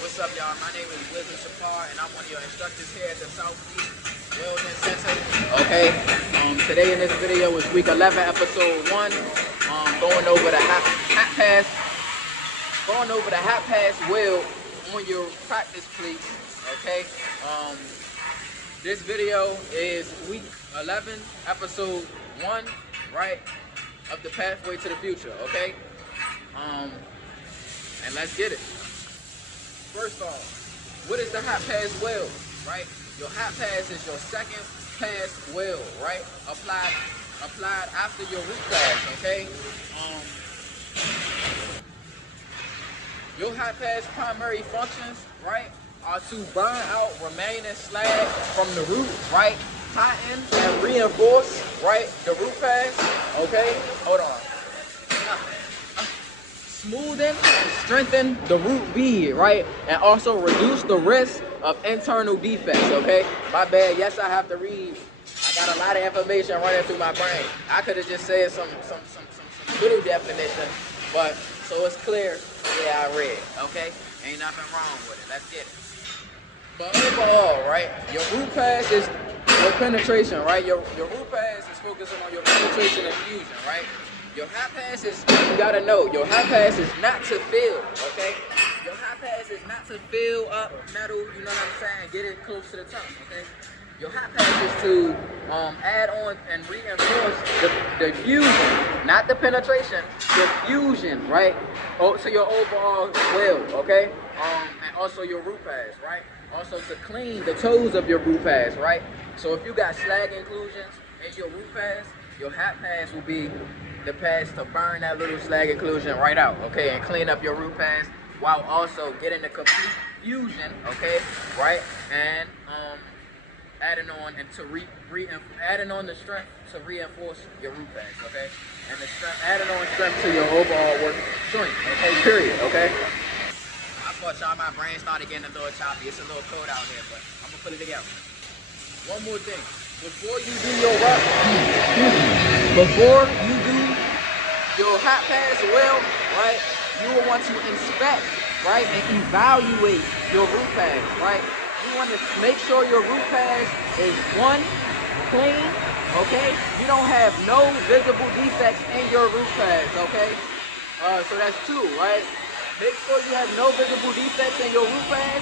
What's up, y'all? My name is Welding and I'm one of your instructors here at the Southeast Welding Center. Okay. Today in this video is week 11, episode 1. Going over the hat pass weld on your practice plate. Okay. This video is week 11, episode 1, right, of the pathway to the future. Okay. And let's get it. First off, what is the hat pass weld, right? Your hat pass is your second pass weld, right? Applied after your root pass, okay? Your hat pass primary functions, right, are to burn out remaining slag from the root, right? Tighten and reinforce, right, the root pass, okay? Hold on. Smoothen and strengthen the root bead, right? And also reduce the risk of internal defects, okay? My bad, yes, I have to read. I got a lot of information running through my brain. I could have just said some little definition, but so it's clear, yeah, I read, okay? Ain't nothing wrong with it, let's get it. But overall, right, your root pass is your penetration, right? Your root pass is focusing on your penetration and fusion, right? Your hat pass is, you gotta know, your hat pass is not to fill, okay? Your hat pass is not to fill up metal, you know what I'm saying? Get it close to the top, okay? Your hat pass is to add on and reinforce the fusion, not the penetration, the fusion, right? To your overall weld, okay? And also your root pass, right? Also to clean the toes of your root pass, right? So if you got slag inclusions in your root pass, your hat pass will be the pass to burn that little slag inclusion right out, okay, and clean up your root pass while also getting the complete fusion, okay, right, and adding on and to adding on the strength to reinforce your root pass, okay, and the strength, adding on strength to your overall work joint, okay, period, okay. I thought y'all, my brain started getting a little choppy. It's a little cold out here, but I'm gonna put it together. One more thing. Before you do your work, before you do your hat pass weld, right, you will want to inspect, right, and evaluate your root pass, right? You want to make sure your root pass is, one, clean, okay? You don't have no visible defects in your root pass, okay? So that's 2, right? Make sure you have no visible defects in your root pass.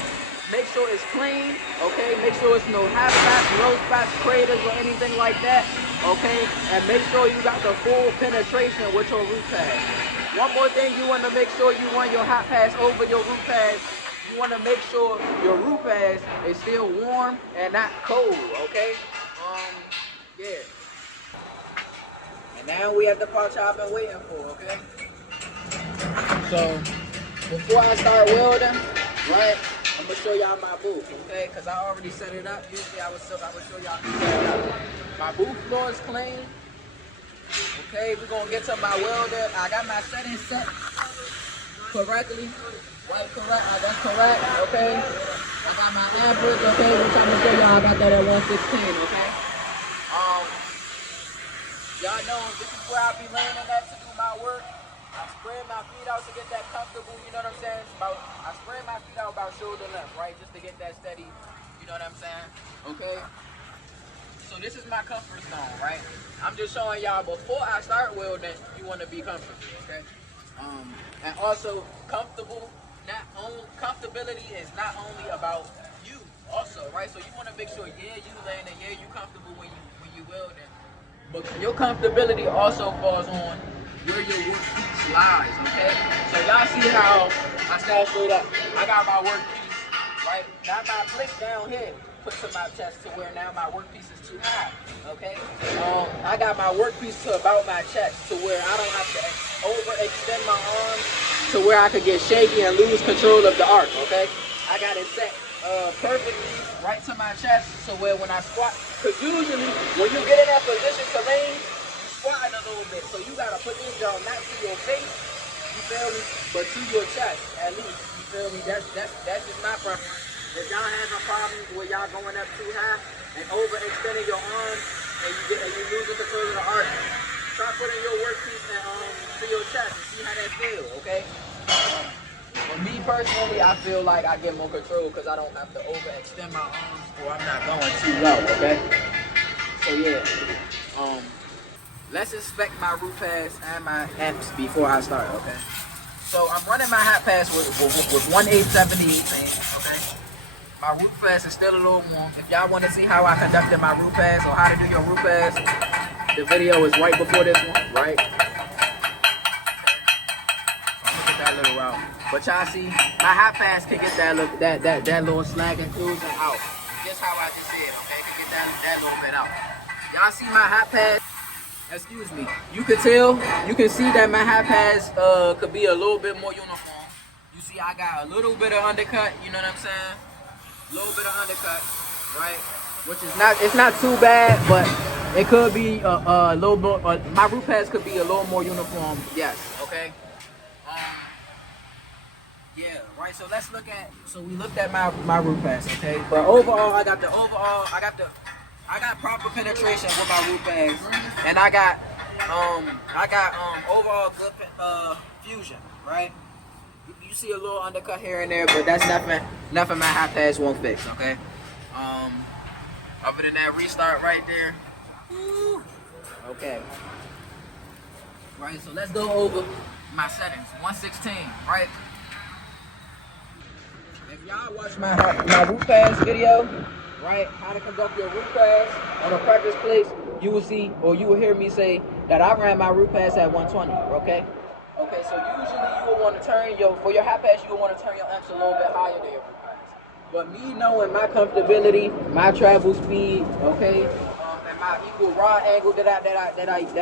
Make sure it's clean, okay? Make sure it's no half spots, low spots, craters, or anything like that, okay? And make sure you got the full penetration with your root pass. One more thing, you want to make sure you run your hat pass over your root pass. You want to make sure your root pass is still warm and not cold, okay? Yeah. And now we have the part y'all been waiting for, okay? So, before I start welding, right, I'm gonna show y'all my booth, okay? Cause I already set it up. Usually I would show y'all set it up. My booth floor is clean. Okay, we're gonna get to my welder. I got my settings set correctly. Right, correct. That's correct. Okay. I got my amperage, okay, which I'm gonna show y'all. I got that at 116, okay? Y'all know this is where I'll be laying in at to do my work. I spread my feet out to get that comfortable, you know what I'm saying? I spread my feet out about shoulder length, right? Just to get that steady, you know what I'm saying? Okay? So this is my comfort zone, right? I'm just showing y'all before I start welding, you want to be comfortable, okay? And also, comfortability is not only about you also, right? So you want to make sure, yeah, you laying there, yeah, you comfortable when you welding. But your comfortability also falls on where your workpiece lies, okay? So y'all see how I stand straight up. I got my workpiece, right? Not my plate down here, put to my chest to where now my workpiece is too high, okay? I got my workpiece to about my chest to where I don't have to overextend my arms to where I could get shaky and lose control of the arc, okay? I got it set perfectly right to my chest so where when I squat, because usually when you get in that position to lean, squatting a little bit, so you gotta put this down not to your face, you feel me, but to your chest at least, you feel me. That's just my preference. If y'all having problems where y'all going up too high and overextending your arms and you losing control of the arc, try putting your workpiece to your chest and see how that feels, okay? For me personally, I feel like I get more control because I don't have to overextend my arms or I'm not going too low, okay? So yeah, let's inspect my root pads and my amps before I start, okay? So I'm running my hot pads with 1/8/78 okay? My root pads is still a little warm. If y'all want to see how I conducted my root pads or how to do your root pads, the video is right before this one, right? So I'm gonna get that little route. But y'all see, my hot pads can get that little slag inclusion out. Just how I just did, okay? Can get that little bit out. Y'all see my hot pads? Excuse me. You can tell, you can see that my hot pads could be a little bit more uniform. You see, I got a little bit of undercut. You know what I'm saying? A little bit of undercut, right? Which is not, it's not too bad, but it could be a little bit. My root pads could be a little more uniform. Yes. Okay. Yeah, right. So let's look at. So we looked at my root pads, okay. But overall, I got proper penetration with my root pads, and I got overall good fusion, right. You see a little undercut here and there, but that's nothing my hot pads won't fix, okay. Other than that, restart right there. Woo. Okay. Right. So let's go over my settings. 116, right. If y'all watch my root pads video, right, how to conduct your root pads on a practice place, you will see, or you will hear me say that I ran my root pads at 120, okay? Okay, so usually you will want to turn for your hot pads, you will want to turn your amps a little bit higher than your root pads. But me knowing my comfortability, my travel speed, okay, and my equal rod angle that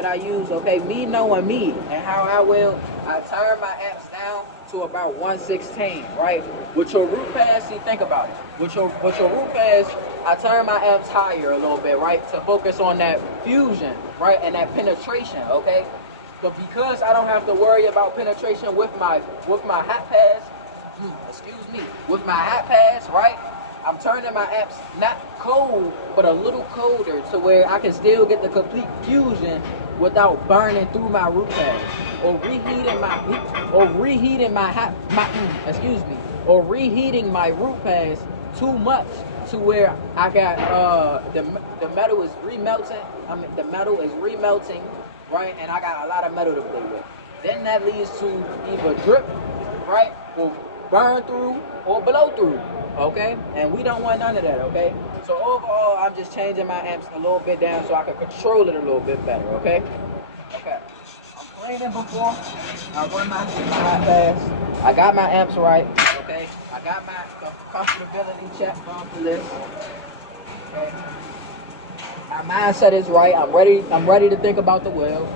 I use, okay, me knowing me and how I turn my amps down to about 116, right? With your root pads, see, think about it. With your root pads, I turn my amps higher a little bit, right? To focus on that fusion, right? And that penetration, okay? But because I don't have to worry about penetration with my hot pads, with my hot pads, right? I'm turning my amps not cold, but a little colder to where I can still get the complete fusion without burning through my root pads or reheating my root pads too much to where I got the metal is remelting. The metal is remelting, right? And I got a lot of metal to play with. Then that leads to either drip, right, or burn through or blow through, okay? And we don't want none of that, okay? So overall, I'm just changing my amps a little bit down so I can control it a little bit better, okay? Okay. I'm cleaning before I run my hot pads. I got my amps right, okay? I got my comfortability check on for this, okay? My mindset is right. I'm ready to think about the wheel.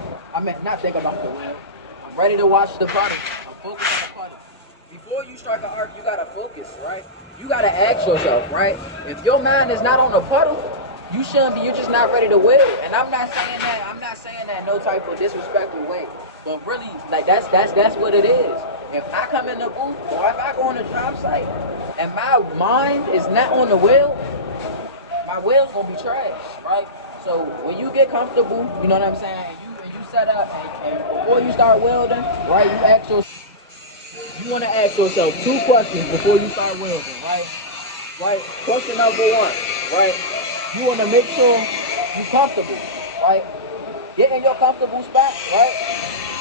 Not think about the wheel. I'm ready to watch the puddle. I'm focused on the puddle. Before you start the arc, you gotta focus, right? You gotta ask yourself, right? If your mind is not on the puddle, you shouldn't be. You're just not ready to wheel. And I'm not saying that in no type of disrespectful way. But really, like that's what it is. If I come in the booth or if I go on the job site and my mind is not on the wheel, my wheel's gonna be trash, right? So when you get comfortable, you know what I'm saying, and you set up, and before you start welding, right? You want to ask yourself 2 questions before you start welding, right? Right. Question number 1, right? You want to make sure you're comfortable, right? Get in your comfortable spot, right?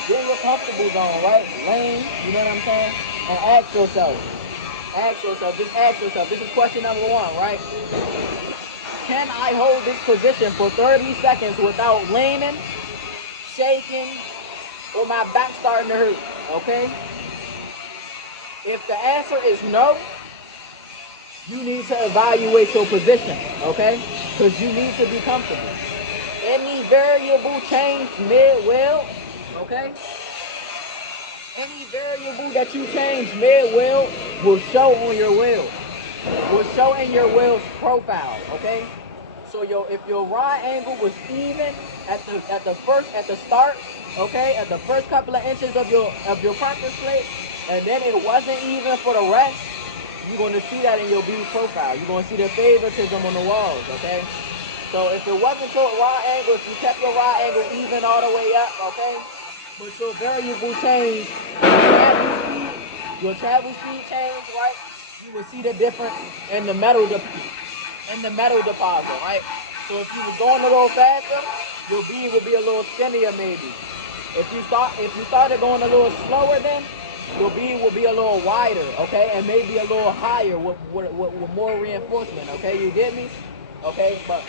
Get in your comfortable zone, right? Lane, you know what I'm saying? And ask yourself. Just ask yourself. This is question number 1, right? Can I hold this position for 30 seconds without leaning, shaking, or my back starting to hurt, okay? If the answer is no, you need to evaluate your position, okay? Because you need to be comfortable. Any variable change mid-weld, okay? Any variable that you change mid-weld will show on your weld. Will show in your weld's profile, okay? So if your rod angle was even at the start, okay, at the first couple of inches of your practice plate, and then it wasn't even for the rest, you're gonna see that in your view profile. You're gonna see the favoritism on the walls, okay? So if it wasn't your rod angle, if you kept your rod angle even all the way up, okay, but your variable change, your travel speed change, right? You will see the difference in the metal deposit, right? So if you was going a little faster, your bead would be a little skinnier maybe. If you started going a little slower, then your bead will be a little wider, okay, and maybe a little higher with more reinforcement, okay. You get me? Okay, but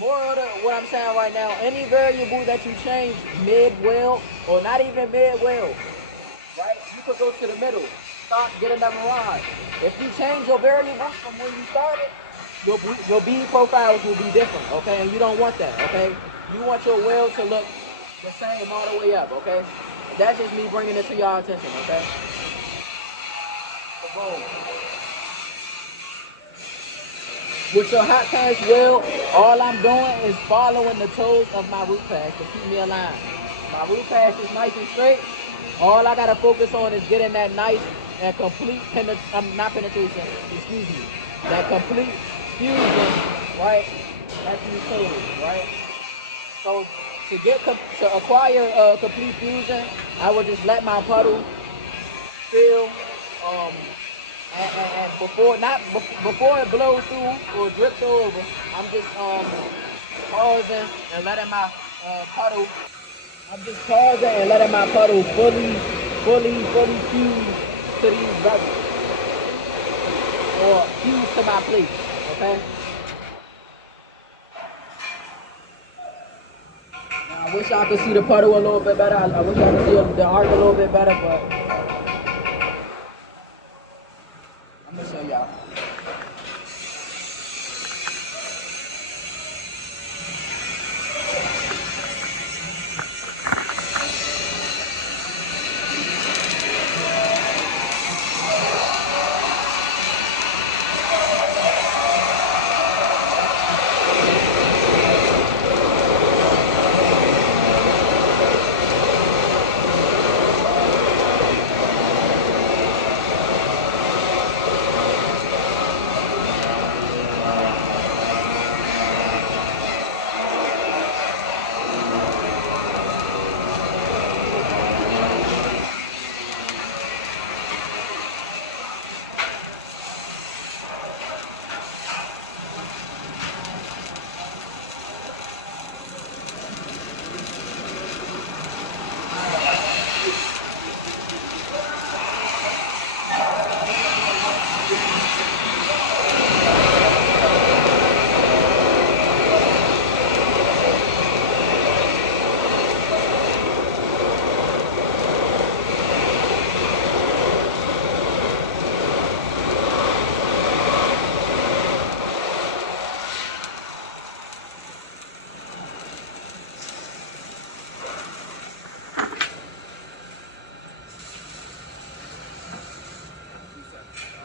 more of what I'm saying right now, any variable that you change mid weld or not even mid weld, right? You could go to the middle, stop, get another rod. If you change your variables from when you started, your bead profiles will be different, okay? And you don't want that, okay? You want your weld to look the same all the way up, okay? That's just me bringing it to y'all attention, okay? So boom. With your hot pass weld, all I'm doing is following the toes of my root pass to keep me aligned. My root pass is nice and straight. All I gotta focus on is getting that nice and complete not penetration, excuse me, that complete fusion, right, at these toes, right? So to acquire complete fusion, I would just let my puddle fill, and before it blows through or drips over, I'm just pausing and letting my puddle. I'm just pausing and letting my puddle fully fuse to these levels or fuse to my plate. Okay. Now, I wish I could see the puddle a little bit better. I wish I could see the arc a little bit better, but I'm gonna show y'all.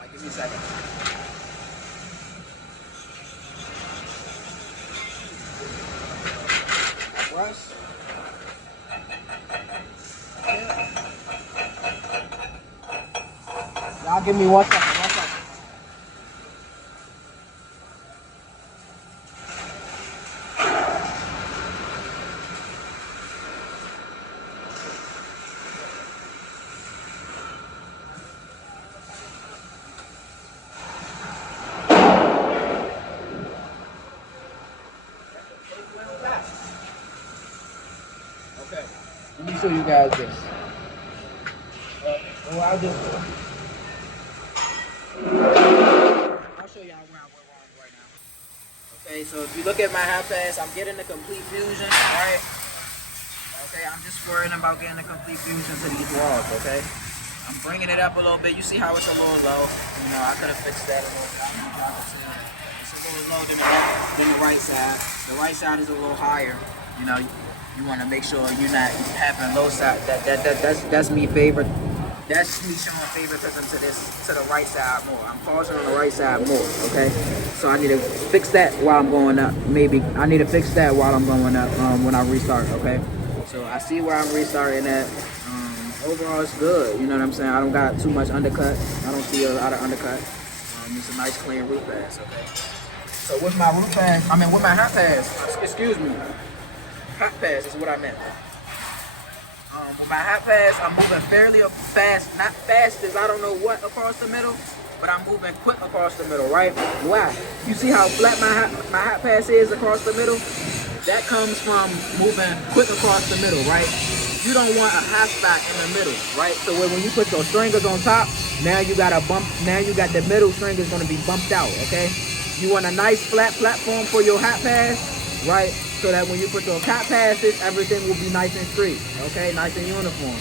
Give me a second. Brush. Y'all give me 1 second, 1 second. Okay, let me show you guys this. Well, I'll show y'all where I'm wrong right now. Okay, so if you look at my hot pass, I'm getting the complete fusion, right? Okay, I'm just worrying about getting the complete fusion to these walls, okay? I'm bringing it up a little bit. You see how it's a little low? You know, I could have fixed that a little bit. It's a little low than the right side. The right side is a little higher. You know, you want to make sure you're not having low side. That's me favorite. That's me showing favoritism to the right side more. I'm pausing on the right side more, okay? So I need to fix that while I'm going up. Maybe I need to fix that while I'm going up when I restart, okay? So I see where I'm restarting at. Overall, it's good. You know what I'm saying? I don't got too much undercut. I don't see a lot of undercut. It's a nice clean root pass, okay? So with my root pass, with my hot pass, excuse me, hot pass is what I meant. With my hot pass, I'm moving fairly fast, not fast as I don't know what across the middle, but I'm moving quick across the middle, right? Why? You see how flat my hot pass is across the middle? That comes from moving quick across the middle, right? You don't want a hot spot in the middle, right? So when you put your stringers on top, now you got a bump, now you got the middle stringers gonna be bumped out, okay? You want a nice flat platform for your hot pass, right? So that when you put your hot passes, everything will be nice and straight, okay? Nice and uniform,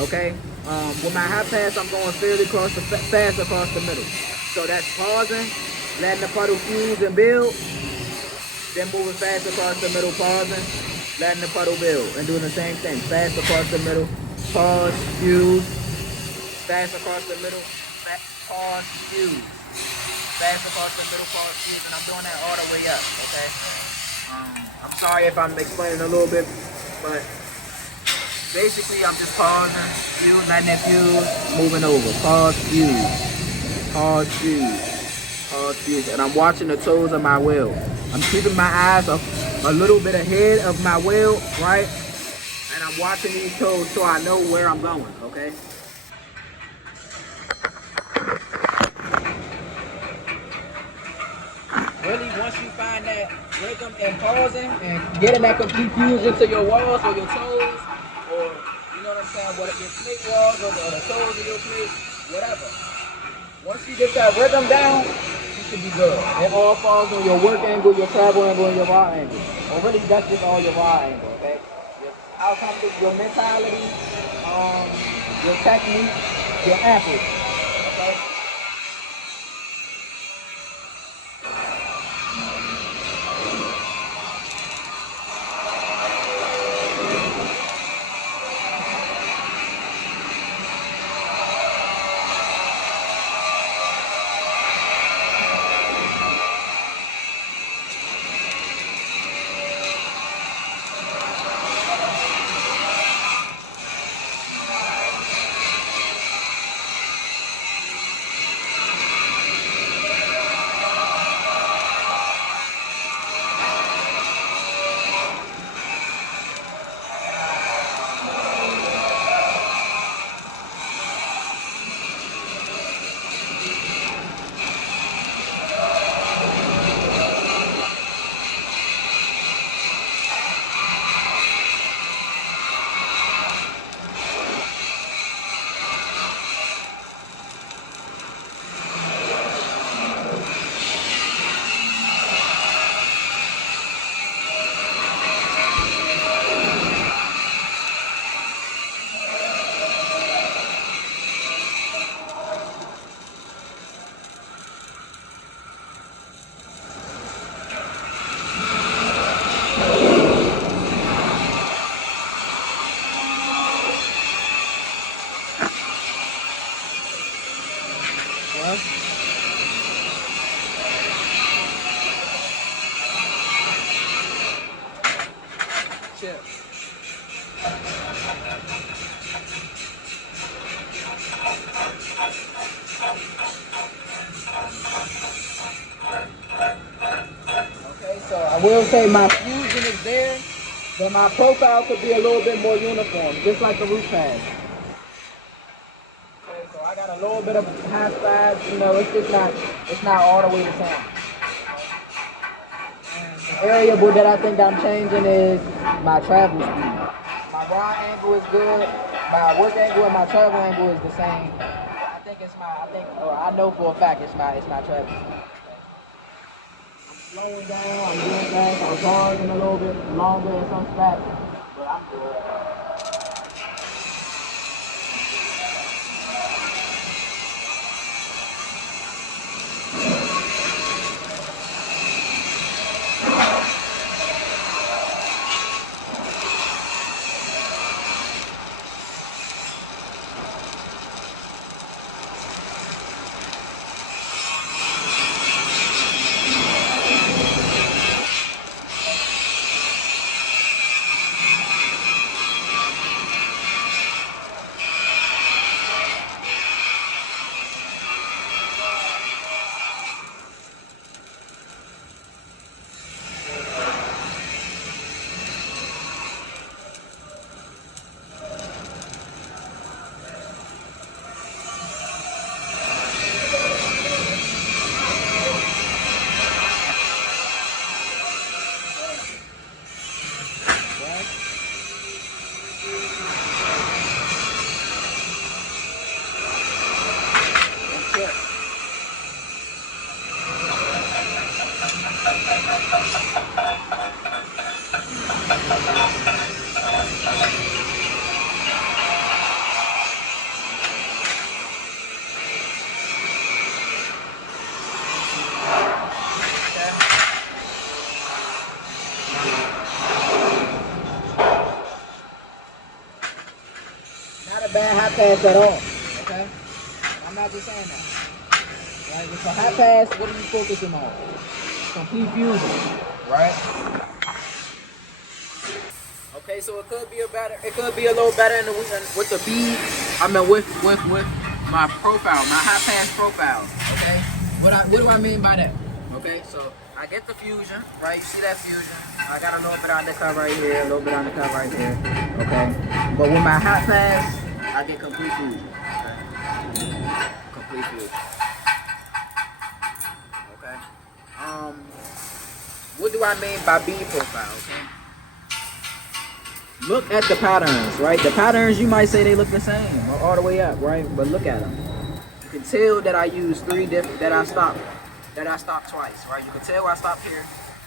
okay? With my hot pass, I'm going fairly fast across the middle. So that's pausing, letting the puddle fuse and build, then moving fast across the middle, pausing, letting the puddle build, and doing the same thing. Fast across the middle, pause, fuse, fast across the middle, pause, fuse, fast across the middle, pause, fuse, and I'm doing that all the way up, okay? I'm sorry if I'm explaining a little bit, but basically I'm just pausing, fuse, letting it fuse, moving over, pause, fuse, pause, fuse, pause, fuse, and I'm watching the toes of my wheel. I'm keeping my eyes a little bit ahead of my wheel, right? And I'm watching these toes so I know where I'm going, okay? Really, once you find that rhythm and pausing and getting that complete fusion to your walls or your toes, or you know what I'm saying, what your plate walls or the toes of your plate, whatever. Once you get that rhythm down, you should be good. It all falls on your work angle, your travel angle, and your rod angle. Or really, that's just all your rod angle, okay? How comfortable, your mentality, your technique, your effort, okay? Chill. Okay, so I will say my fusion is there, but my profile could be a little bit more uniform, just like the roof pad. Okay, so I got a little bit of high sides, you know, it's not all the way the same. And the variable that I think I'm changing is my travel speed. My rod angle is good, my work angle and my travel angle is the same. I know for a fact it's my travel speed. Slowing down, I'm doing fast, I'm pausing a little bit longer in some spots, but I'm good. hot pass at all. Okay? I'm not just saying that. Right? With your hot pass, what are you focusing on? Complete fusion. Right? Okay, so it could be a little better in the with the bead. I mean with my profile, my hot pass profile. Okay? What do I mean by that? Okay, so I get the fusion, right? You see that fusion? I got a little bit on the cut right here, a little bit on the cut right here. Okay. But with my hot pass, I get complete fusion. Okay. Complete fusion. Okay. What do I mean by bead profile? Okay. Look at the patterns, right? The patterns, you might say they look the same all the way up, right? But look at them. You can tell that I use three different, that I stopped twice, right? You can tell I stopped here.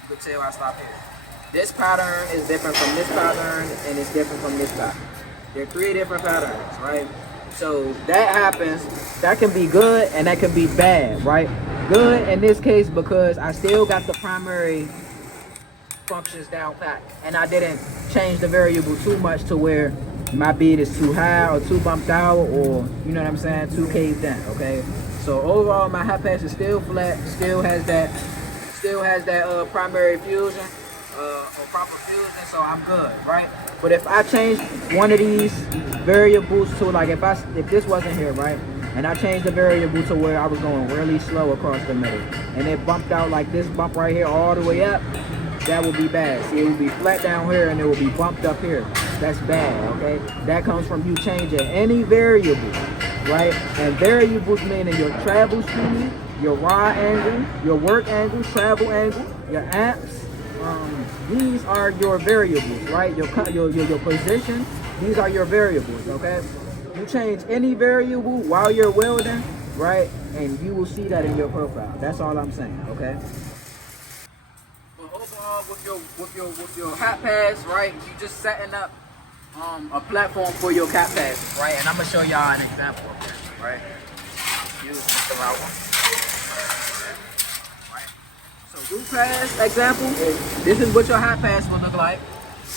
You can tell I stopped here. This pattern is different from this pattern, and it's different from this pattern. There are three different patterns, right? So that happens. That can be good and that can be bad, right? Good in this case because I still got the primary functions down pat, and I didn't change the variable too much to where my bead is too high or too bumped out, or you know what I'm saying, too caved in. Okay, so overall my hot pass is still flat, still has that primary fusion or proper fusion, so I'm good, right? But if I change one of these variables to, like, if this wasn't here, right, and I changed the variable to where I was going really slow across the middle, and it bumped out like this bump right here all the way up, that would be bad. See, it would be flat down here and it would be bumped up here. That's bad, okay? That comes from you changing any variable, right? And variables meaning your travel speed, your rod angle, your work angle, travel angle, your amps. These are your variables, right? Your position. These are your variables, okay? You change any variable while you're welding, right? And you will see that in your profile. That's all I'm saying, okay? Overall, with your hot pass, right? You just setting up a platform for your cat passes, right? And I'm gonna show y'all an example of this, right? Use the route one. Right? So root pass example, this is what your hot pass will look like,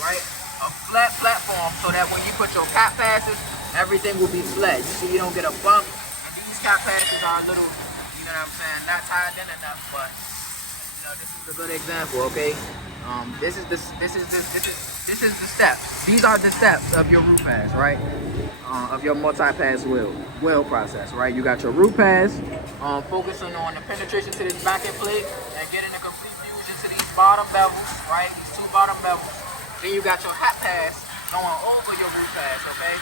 right? A flat platform so that when you put your cat passes, everything will be flat. You see, you don't get a bump. And these cat passes are a little, you know what I'm saying, not tied in enough, but this is a good example, okay? This is the steps. These are the steps of your root pass, right? Of your multi-pass weld process, right? You got your root pass, focusing on the penetration to this back end plate and getting the complete fusion to these bottom bevels, right? These two bottom bevels. Then you got your hot pass going over your root pass, okay?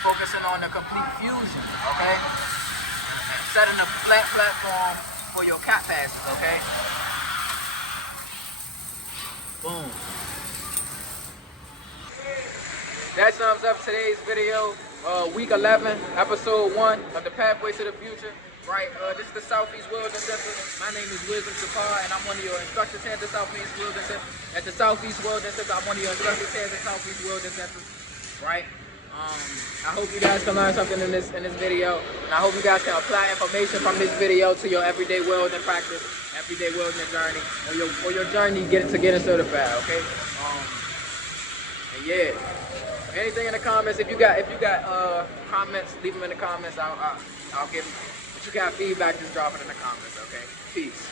Focusing on the complete fusion, okay? And setting a flat platform for your cat passes, okay? Boom. That sums up today's video, week 11, episode 1 of the Pathway to the Future. Right, this is the Southeast Welding Center. My name is Wisdom Sapar, and I'm one of your instructors here at the Southeast Welding Center. At the Southeast Welding Center, I'm one of your instructors here at the Southeast Welding Center. Right. I hope you guys can learn something in this video, and I hope you guys can apply information from this video to your everyday welding practice, everyday welding journey, or your journey to getting certified. Okay. And yeah, anything in the comments. If you got comments, leave them in the comments. I'll give them. If you got feedback, just drop it in the comments. Okay. Peace.